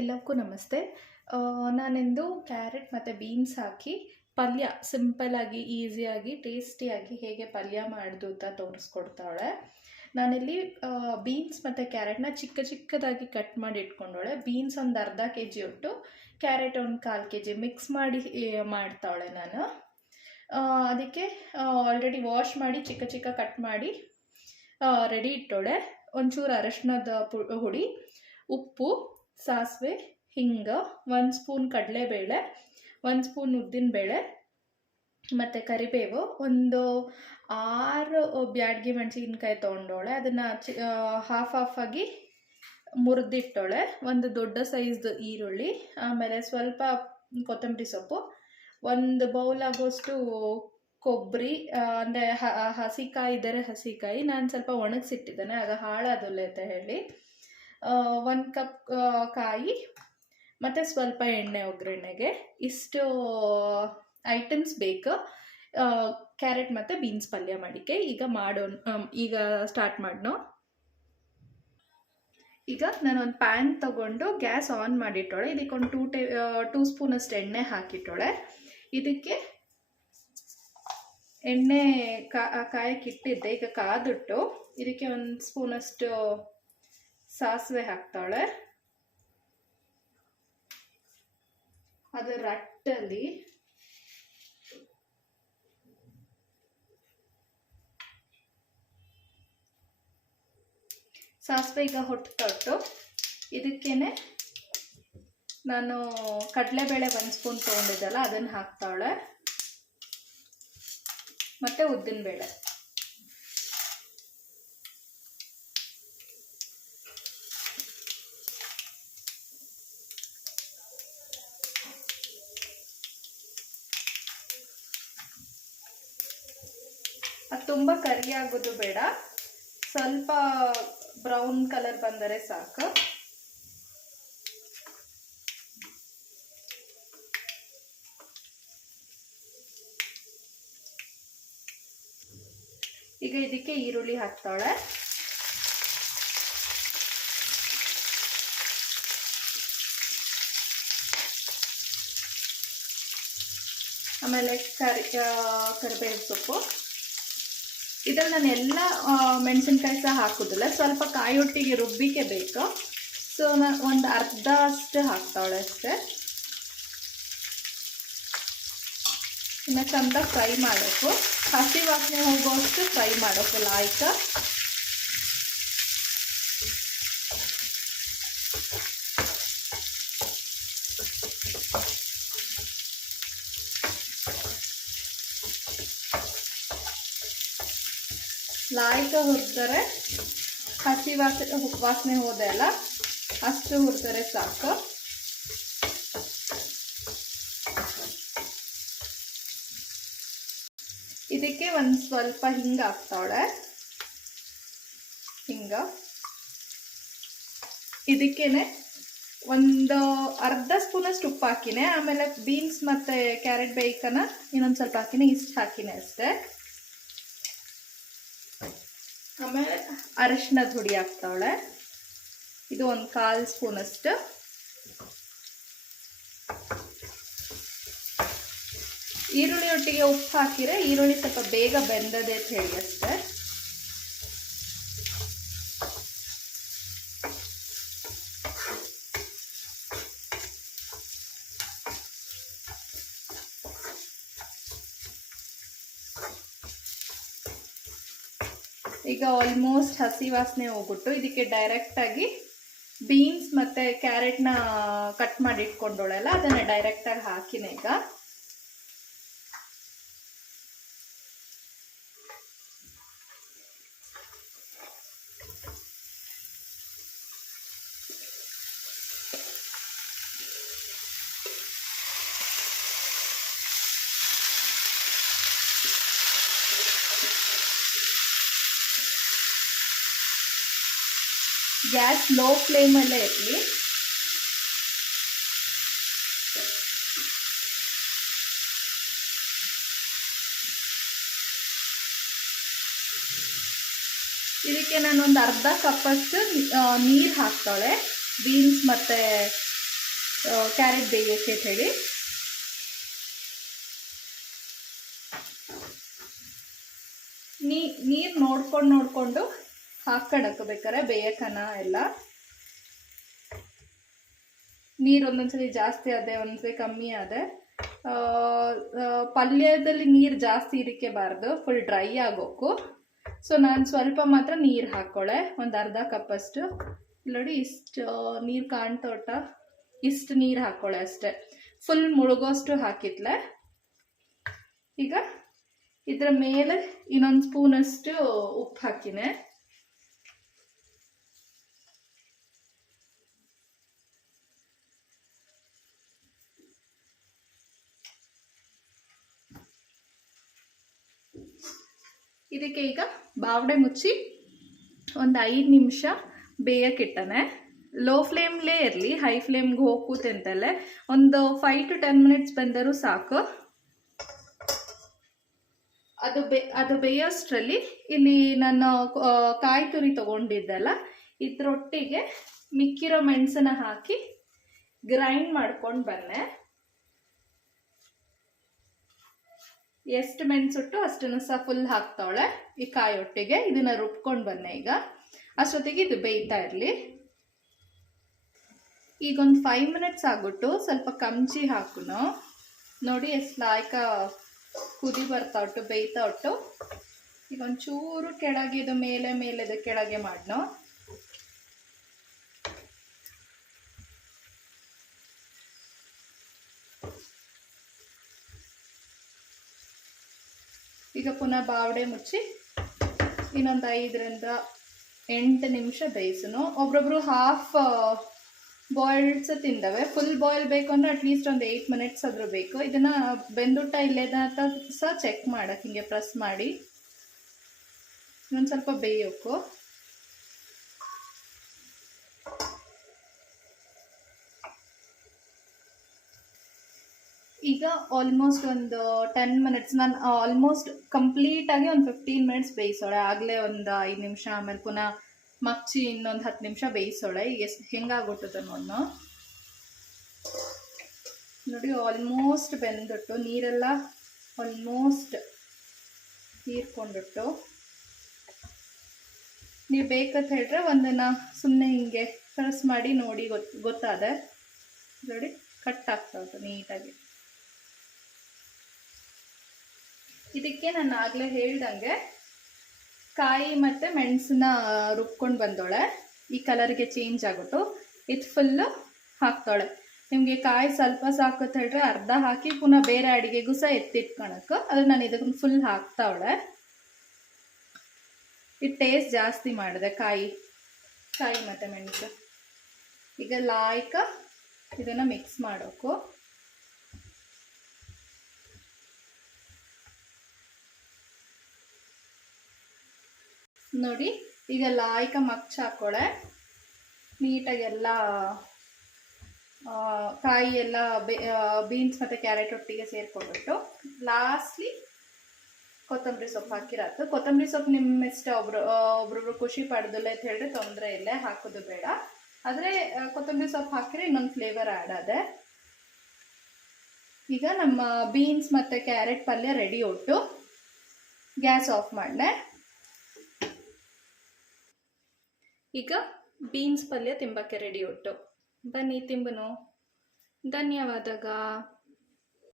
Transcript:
ಎಲ್ಲಕ್ಕೂ ನಮಸ್ತೆ. ನಾನಿಂದು ಕ್ಯಾರೆಟ್ ಮತ್ತು ಬೀನ್ಸ್ ಹಾಕಿ ಪಲ್ಯ ಸಿಂಪಲ್ಲಾಗಿ, ಈಸಿಯಾಗಿ, ಟೇಸ್ಟಿಯಾಗಿ ಹೇಗೆ ಪಲ್ಯ ಮಾಡೋದು ಅಂತ ತೋರಿಸ್ಕೊಡ್ತಾಳೆ. ನಾನಿಲ್ಲಿ ಬೀನ್ಸ್ ಮತ್ತು ಕ್ಯಾರೆಟ್ನ ಚಿಕ್ಕ ಚಿಕ್ಕದಾಗಿ ಕಟ್ ಮಾಡಿ ಇಟ್ಕೊಂಡವಳೆ. ಬೀನ್ಸ್ ಒಂದು ಅರ್ಧ ಕೆ ಜಿ ಒಟ್ಟು, ಕ್ಯಾರೆಟ್ ಒಂದು 1/4 ಕೆ ಜಿ ಮಿಕ್ಸ್ ಮಾಡಿ ಮಾಡ್ತಾಳೆ ನಾನು. ಅದಕ್ಕೆ ಆಲ್ರೆಡಿ ವಾಶ್ ಮಾಡಿ ಚಿಕ್ಕ ಚಿಕ್ಕ ಕಟ್ ಮಾಡಿ ರೆಡಿ ಇಟ್ಟೋಳೆ. ಒಂಚೂರು ಅರಶಿನದ ಹುಡಿ, ಉಪ್ಪು, ಸಾಸಿವೆ, ಹಿಂಗ, 1 ಸ್ಪೂನ್ ಕಡಲೆಬೇಳೆ, 1 ಸ್ಪೂನ್ ಉದ್ದಿನಬೇಳೆ ಮತ್ತು ಕರಿಬೇವು, ಒಂದು 6 ಬ್ಯಾಡಗಿ ಮೆಣಸಿನ್ಕಾಯಿ ತೊಗೊಂಡೋಳೆ. ಅದನ್ನು ಹಾಫ್ ಆಗಿ ಮುರಿದಿಟ್ಟೋಳೆ. ಒಂದು ದೊಡ್ಡ ಸೈಜ್ದು ಈರುಳ್ಳಿ, ಆಮೇಲೆ ಸ್ವಲ್ಪ ಕೊತ್ತಂಬರಿ ಸೊಪ್ಪು, ಒಂದು ಬೌಲ್ ಆಗೋಷ್ಟು ಕೊಬ್ಬರಿ, ಅಂದರೆ ಹಸಿಕಾಯಿ ಇದ್ದರೆ ಹಸಿಕಾಯಿ, ನಾನು ಸ್ವಲ್ಪ ಒಣಗಿಸಿಟ್ಟಿದ್ದೇನೆ ಆಗ ಹಾಳಾದಲ್ಲ ಅಂತ ಹೇಳಿ. 1 ಕಪ್ ಕಾಯಿ ಮತ್ತು ಸ್ವಲ್ಪ ಎಣ್ಣೆ, ಒಗ್ಗರಣೆಗೆ. ಇಷ್ಟು ಐಟಮ್ಸ್ ಬೇಕು ಕ್ಯಾರೆಟ್ ಮತ್ತು ಬೀನ್ಸ್ ಪಲ್ಯ ಮಾಡಿಕೆ. ಈಗ ಸ್ಟಾರ್ಟ್ ಮಾಡೋಣ. ಈಗ ನಾನೊಂದು ಪ್ಯಾನ್ ತಗೊಂಡು ಗ್ಯಾಸ್ ಆನ್ ಮಾಡಿಟ್ಟೋಳೆ. ಇದಕ್ಕೆ ಒಂದು 2 ಸ್ಪೂನಷ್ಟು ಎಣ್ಣೆ ಹಾಕಿಟ್ಟೋಳೆ. ಇದಕ್ಕೆ ಎಣ್ಣೆ ಕಾಯಕ್ಕಿಟ್ಟಿದ್ದೆ, ಈಗ ಕಾದಿಟ್ಟು ಇದಕ್ಕೆ 1 ಸ್ಪೂನಷ್ಟು ಸಾಸಿವೆ ಹಾಕ್ತಾಳೆ. ಅದು ರಟ್ಟಲ್ಲಿ ಸಾಸಿವೆ ಈಗ ಹೊಟ್ಟು ಇದಕ್ಕೇನೆ ನಾನು ಕಡಲೆಬೇಳೆ 1 ಸ್ಪೂನ್ ತೊಗೊಂಡಿದ್ದಲ್ಲ ಅದನ್ನು ಹಾಕ್ತಾಳೆ, ಮತ್ತು ಉದ್ದಿನಬೇಳೆ. ಅದು ತುಂಬ ಕರಿ ಆಗೋದು ಬೇಡ, ಸ್ವಲ್ಪ ಬ್ರೌನ್ ಕಲರ್ ಬಂದರೆ ಸಾಕು. ಈಗ ಇದಕ್ಕೆ ಈರುಳ್ಳಿ ಹಾಕ್ತಾಳೆ. ಆಮೇಲೆ ಕರಿಬೇವು ಸೊಪ್ಪು. ಇದರಲ್ಲಿ ನಾನು ಎಲ್ಲ ಮೆಣಸಿನ್ಕಾಯಿ ಸಹ ಹಾಕೋದಿಲ್ಲ, ಸ್ವಲ್ಪ ಕಾಯೊಟ್ಟಿಗೆ ರುಬ್ಬಿಕೆ ಬೇಕು. ಸೊ ನಾನು ಒಂದು ಅರ್ಧ ಅಷ್ಟು ಹಾಕ್ತಾಳೆ ಅಷ್ಟೇ. ಇನ್ನು ಚಂದ ಫ್ರೈ ಮಾಡಬೇಕು, ಹಸಿ ವಾಸನೆ ಹೋಗುವಷ್ಟು ಫ್ರೈ ಮಾಡಬೇಕು ಲಾಯ್ಕ. ಲಾಯ್ಕ ಹುರಿದರೆ ಹಸಿ ವಾಸನೆ ಹೋದೆ ಅಲ್ಲ, ಅಷ್ಟು ಹುರಿದರೆ ಸಾಕು. ಇದಕ್ಕೆ ಒಂದು ಸ್ವಲ್ಪ ಹಿಂಗ ಹಾಕ್ತಾಳೆ. ಹಿಂಗ ಇದಕ್ಕೇನೆ ಒಂದು ಅರ್ಧ ಸ್ಪೂನಷ್ಟು ಉಪ್ಪು ಹಾಕಿನೆ. ಆಮೇಲೆ ಬೀನ್ಸ್ ಮತ್ತು ಕ್ಯಾರೆಟ್ ಬೇಯ್ಕನ ಇನ್ನೊಂದು ಸ್ವಲ್ಪ ಹಾಕಿನೆ, ಇಷ್ಟು ಹಾಕಿನೆ ಅಷ್ಟೇ. ಆಮೇಲೆ ಅರಶಿನದ ಹುಡಿ ಹಾಕ್ತಾಳೆ, ಇದು ಒಂದು 1/4 ಸ್ಪೂನಷ್ಟು. ಈರುಳ್ಳಿ ಒಟ್ಟಿಗೆ ಉಪ್ಪು ಹಾಕಿದರೆ ಈರುಳ್ಳಿ ಸ್ವಲ್ಪ ಬೇಗ ಬೆಂದದೆ ಅಂತ ಹೇಳಿ ಅಷ್ಟೇ. ಈಗ ಆಲ್ಮೋಸ್ಟ್ ಹಸಿ ವಾಸನೆ ಹೋಗ್ಬಿಟ್ಟು ಇದಕ್ಕೆ ಡೈರೆಕ್ಟಾಗಿ ಬೀನ್ಸ್ ಮತ್ತು ಕ್ಯಾರೆಟ್ನ ಕಟ್ ಮಾಡಿ ಇಟ್ಕೊಂಡೋಳಲ್ಲ ಅದನ್ನು ಡೈರೆಕ್ಟಾಗಿ ಹಾಕಿನ. ಈಗ ಗ್ಯಾಸ್ ಲೋ ಫ್ಲೇಮಲ್ಲೇ ಇರಲಿ. ಇದಕ್ಕೆ ನಾನು ಒಂದು ಅರ್ಧ ಕಪ್ಪಷ್ಟು ನೀರು ಹಾಕ್ತಾಳೆ. ಬೀನ್ಸ್ ಮತ್ತು ಕ್ಯಾರೆಟ್ ಬೇಯೋಕ್ಕೆ ಅಂತ ಹೇಳಿ. ನೀರು ನೋಡ್ಕೊಂಡು ಹಾಕ್ಕೊಳಕ್ಕೆ ಬೇಕಾರೆ ಬೇಯಕನ ಎಲ್ಲ. ನೀರು ಒಂದೊಂದ್ಸಲಿ ಜಾಸ್ತಿ ಆದೆ, ಒಂದೊಂದ್ಸಲಿ ಕಮ್ಮಿ ಆದೆ. ಪಲ್ಯದಲ್ಲಿ ನೀರು ಜಾಸ್ತಿ ಇರಿಕೆಬಾರ್ದು, ಫುಲ್ ಡ್ರೈ ಆಗೋಕು. ಸೊ ನಾನು ಸ್ವಲ್ಪ ಮಾತ್ರ ನೀರು ಹಾಕ್ಕೊಳೆ, ಒಂದು ಅರ್ಧ ಕಪ್ಪಷ್ಟು. ನೋಡಿ ಇಷ್ಟು ನೀರು ಕಾಣ್ತೋಟ, ಇಷ್ಟು ನೀರು ಹಾಕ್ಕೊಳೆ ಅಷ್ಟೆ, ಫುಲ್ ಮುಳುಗೋಷ್ಟು ಹಾಕಿದ್ಲೆ. ಈಗ ಇದರ ಮೇಲೆ ಇನ್ನೊಂದು ಸ್ಪೂನಷ್ಟು ಉಪ್ಪು ಹಾಕಿನೆ. ಇದಕ್ಕೆ ಈಗ ಬಾವಡೆ ಮುಚ್ಚಿ ಒಂದು 5 ನಿಮಿಷ ಬೇಯಕ್ಕಿಟ್ಟನೆ. ಲೋ ಫ್ಲೇಮ್ಲೇ ಇರಲಿ, ಹೈ ಫ್ಲೇಮ್ಗೆ ಹೋಗ್ಕೂತೆಂತಲ್ಲೇ ಒಂದು 5 to 10 ಮಿನಿಟ್ಸ್ ಬಂದರೂ ಸಾಕು. ಅದು ಬೇಯೋಷ್ಟರಲ್ಲಿ ಇಲ್ಲಿ ನಾನು ಕಾಯಿ ತುರಿ ತಗೊಂಡಿದ್ದೆಲ್ಲ, ಇದ್ರೊಟ್ಟಿಗೆ ಮಿಕ್ಕಿರೋ ಮೆಣಸನ್ನ ಹಾಕಿ ಗ್ರೈಂಡ್ ಮಾಡ್ಕೊಂಡು ಬಂದೆ. ಎಷ್ಟು ಮೆಣಸುಟ್ಟು ಅಷ್ಟನ್ನು ಸಹ ಫುಲ್ ಹಾಕ್ತಾವಳೆ ಈ ಕಾಯಿ ಒಟ್ಟಿಗೆ. ಇದನ್ನ ರುಬ್ಕೊಂಡು ಬಂದೆ. ಈಗ ಅಷ್ಟೊತ್ತಿಗೆ ಇದು ಬೇಯ್ತಾ ಇರಲಿ. ಈಗ ಒಂದು 5 ಮಿನಿಟ್ಸ್ ಆಗ್ಬಿಟ್ಟು ಸ್ವಲ್ಪ ಕಂಚಿ ಹಾಕುನು. ನೋಡಿ ಎಷ್ಟು ಲಾಯ್ಕ ಕುದಿ ಬರ್ತಾ ಉಂಟು, ಬೇಯ್ತಾ ಉಂಟು. ಈಗ ಒಂಚೂರು ಕೆಳಗೆ ಇದು ಮೇಲೆ ಕೆಳಗೆ ಮಾಡ್ನೋ. ಈಗ ಪುನಃ ಬಾವಡೆ ಮುಚ್ಚಿ ಇನ್ನೊಂದು 5 ರಿಂದ 8 ನಿಮಿಷ ಬೇಯಿಸನು. ಒಬ್ರೊಬ್ರು ಹಾಫ್ ಬಾಯ್ಲ್ಡ್ಸ್ ತಿಂದವೆ, ಫುಲ್ ಬಾಯ್ಲ್ ಬೇಕು ಅಂದರೆ ಅಟ್ಲೀಸ್ಟ್ ಒಂದು 8 ಮಿನಿಟ್ಸ್ ಆದರೂ ಬೇಕು. ಇದನ್ನು ಬೆಂದುಟ ಇಲ್ಲೇದ ಅಂತ ಸಹ ಚೆಕ್ ಮಾಡಕ್ಕೆ ಹಿಂಗೆ ಪ್ರೆಸ್ ಮಾಡಿ ಇನ್ನೊಂದು ಸ್ವಲ್ಪ ಬೇಯೋಕು. ಈಗ ಆಲ್ಮೋಸ್ಟ್ ಒಂದು 10 ಮಿನಿಟ್ಸ್, ನಾನು ಆಲ್ಮೋಸ್ಟ್ ಕಂಪ್ಲೀಟಾಗಿ ಒಂದು 15 ಮಿನಿಟ್ಸ್ ಬೇಯಿಸೋಳೆ. ಆಗಲೇ ಒಂದು 5 ನಿಮಿಷ, ಆಮೇಲೆ ಪುನಃ ಮಚ್ಚಿ ಇನ್ನೊಂದು 10 ನಿಮಿಷ ಬೇಯಿಸೋಳೆ. ಈಗ ಎಷ್ಟು ಹೆಂಗಾಗ್ಬಿಟ್ಟದ ನೋಡ್ನು. ನೋಡಿ ಆಲ್ಮೋಸ್ಟ್ ಬೆಂದಿಟ್ಟು, ನೀರೆಲ್ಲ ಆಲ್ಮೋಸ್ಟ್ ಹೀರ್ಕೊಂಡಿಟ್ಟು. ನೀವು ಬೇಕಂತ ಹೇಳಿದ್ರೆ ಒಂದನ್ನು ಸುಮ್ಮನೆ ಹಿಂಗೆ ಪ್ರೆಸ್ ಮಾಡಿ ನೋಡಿ, ಗೊತ್ತಾದೆ ನೋಡಿ ಕಟ್ ಆಗ್ತಾ ಉಂಟು ನೀಟಾಗಿ. ಇದಕ್ಕೆ ನಾನು ಆಗಲೇ ಹೇಳ್ದಂಗೆ ಕಾಯಿ ಮತ್ತು ಮೆಣಸನ್ನ ರುಬ್ಕೊಂಡು ಬಂದೋಳೆ. ಈ ಕಲರ್ಗೆ ಚೇಂಜ್ ಆಗುತ್ತು. ಇದು ಫುಲ್ಲು ಹಾಕ್ತಾಳೆ. ನಿಮಗೆ ಕಾಯಿ ಸ್ವಲ್ಪ ಸಾಕುತ್ತ ಹೇಳಿದ್ರೆ ಅರ್ಧ ಹಾಕಿ ಪುನಃ ಬೇರೆ ಅಡುಗೆಗೂ ಸಹ ಎತ್ತಿಟ್ಕೊಳಕ್ಕೆ. ಅದು ನಾನು ಇದಕ್ಕೆ ಫುಲ್ ಹಾಕ್ತಾವಳೆ. ಇದು ಟೇಸ್ಟ್ ಜಾಸ್ತಿ ಮಾಡಿದೆ ಕಾಯಿ ಮತ್ತು ಮೆಣಸು. ಈಗ ಲಾಯ್ಕ ಇದನ್ನು ಮಿಕ್ಸ್ ಮಾಡೋಕು. ನೋಡಿ ಈಗ ಲಾಯ್ಕ ಮಗ್ಚ್ ಹಾಕ್ಕೊಳೆ. ನೀಟಾಗೆಲ್ಲ ಕಾಯಿ ಎಲ್ಲ ಬೀನ್ಸ್ ಮತ್ತು ಕ್ಯಾರೆಟ್ ಒಟ್ಟಿಗೆ ಸೇರ್ಕೊಂಡ್ಬಿಟ್ಟು ಲಾಸ್ಟ್ಲಿ ಕೊತ್ತಂಬರಿ ಸೊಪ್ಪು ಹಾಕಿರತ್ತು. ಕೊತ್ತಂಬರಿ ಸೊಪ್ಪು ನಿಮ್ಮ ಇಷ್ಟ. ಒಬ್ರೊಬ್ರು ಖುಷಿ ಪಡ್ದಿಲ್ಲ ಅಂತ ಹೇಳಿದ್ರೆ ತೊಂದರೆ ಇಲ್ಲ, ಹಾಕೋದು ಬೇಡ. ಆದರೆ ಕೊತ್ತಂಬರಿ ಸೊಪ್ಪು ಹಾಕಿದ್ರೆ ಇನ್ನೊಂದು ಫ್ಲೇವರ್ ಆ್ಯಡ್ ಆದೆ. ಈಗ ನಮ್ಮ ಬೀನ್ಸ್ ಮತ್ತು ಕ್ಯಾರೆಟ್ ಪಲ್ಯ ರೆಡಿ ಉಂಟು. ಗ್ಯಾಸ್ ಆಫ್ ಮಾಡಿದೆ. ಈಗ ಬೀನ್ಸ್ ಪಲ್ಯ ತಿಂಬಕ್ಕೆ ರೆಡಿ ಉಂಟು. ಬನ್ನಿ ತಿಂಬನು. ಧನ್ಯವಾದಗಳು.